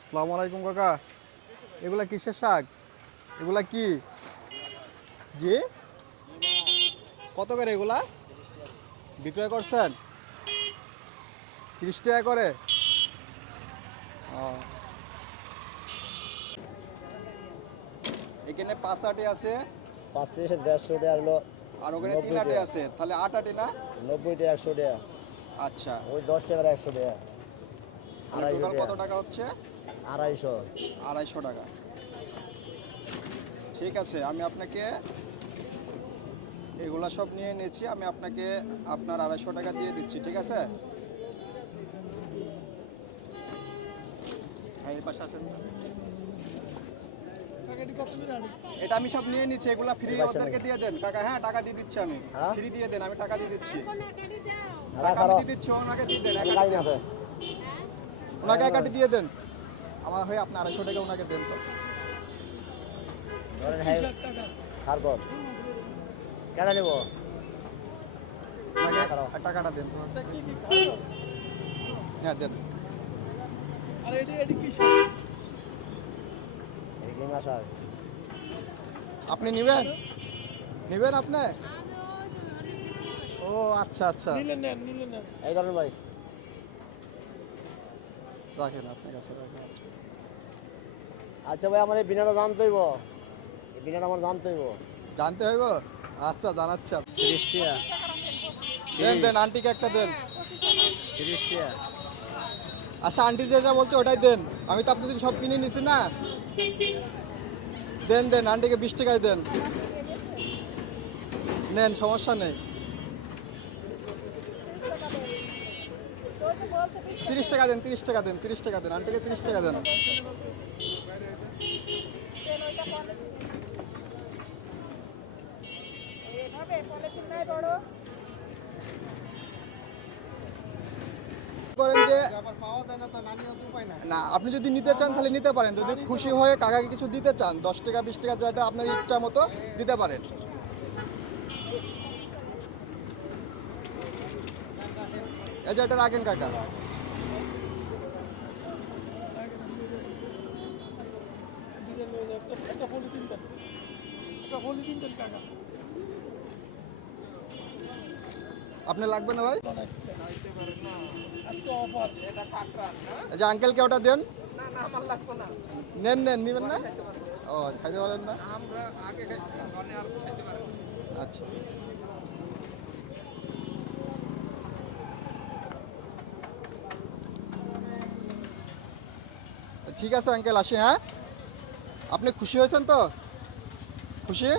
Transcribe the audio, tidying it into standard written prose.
আসসালামু আলাইকুম কাকা। এগুলা কিসের শাক? এগুলা কি? জি, কত করে এগুলা বিক্রয় করছেন? 30 টাকা করে। ও, এখানে 5 আটি আছে 35 150 টাকা হলো। আর ওখানে 90 3 আটি টাকা, আছে, তাহলে 8 আটি না? 90 টাকা, 100 টাকা। আচ্ছা, ওই 10 টাকার 100 টাকা, তাহলে 250 টোটাল কত টাকা, টাকা হচ্ছে? 250। 250 টাকা। ঠিক আছে, আমি আপনাকে এগুলা সব নিয়ে নিয়েছি, আমি আপনাকে আপনার 250 টাকা দিয়ে দিচ্ছি, ঠিক আছে? হ্যাঁ, এই পাশে আসেন। এটা আমি সব নিয়ে নিচ্ছি, এগুলা ফ্রি ওদেরকে দিয়ে দেন কাকা। হ্যাঁ, টাকা দিয়ে দিচ্ছি আমি। হ্যাঁ? ফ্রি দিয়ে দেন, আমি টাকা দিয়ে দিচ্ছি। খারাপ, টাকা আমি খারাপ। দিয়ে দিচ্ছি, ওনাকে দিয়ে দেন, আমি 1 আটি কাজ দেন। আছে। ওনাকে 1 আটি দিয়ে দেন। আমার হয়ে আপনি 250 টাকা ওনাকে দেন তো। ধরেন হ্যাঁ, খারগর। কেডা নিব? ওনাকে খারাপ। টাকাটা দেন তো। হ্যাঁ, দেন। এই কি মাছ আর? আপনি নিবেন? নিবেন আপনি? ও আচ্ছা আচ্ছা, এই ধরেন ভাই। রাখেন আপনার কাছে রাখেন। আচ্ছা ভাই, আমার এই বিনাটা জানতে হইব। এই বিনাটা আমার জানতে হইব। জানতে হইব? আচ্ছা, জানাচ্ছি আপনি। 30 টাকা। দেন দেন, আন্টিকে একটা দেন। 30 টাকা। আচ্ছা, আন্টি যেটা বলছে ওটাই দেন। আমি তো আপনাদের সব কিনে নিছি না। দেন দেন, আন্টিকে 20 টাকায় দেন। নেন, সমস্যা নেই। 30 টাকা দেন, 30 টাকা দেন, 30 টাকা দেন, আন্টিকে 30 টাকা দেন। করেন যে না, আপনি যদি নিতে চান তাহলে নিতে পারেন। যদি খুশি হয়ে কাকাকে কিছু দিতে চান, 10 টাকা 20 টাকা যেটা আপনার ইচ্ছা মতো দিতে পারেন। এই যে এটা রাখেন কাকা। আপনি লাগবে না ভাই? এই যে আঙ্কেলকে ওটা দেন। নেন নেন, নিবেন না? ও, খাইতে পারেন না? আচ্ছা, ঠিক আছে আঙ্কেল, আসি। হ্যাঁ, আপনি খুশি হয়েছেন তো? খুশি?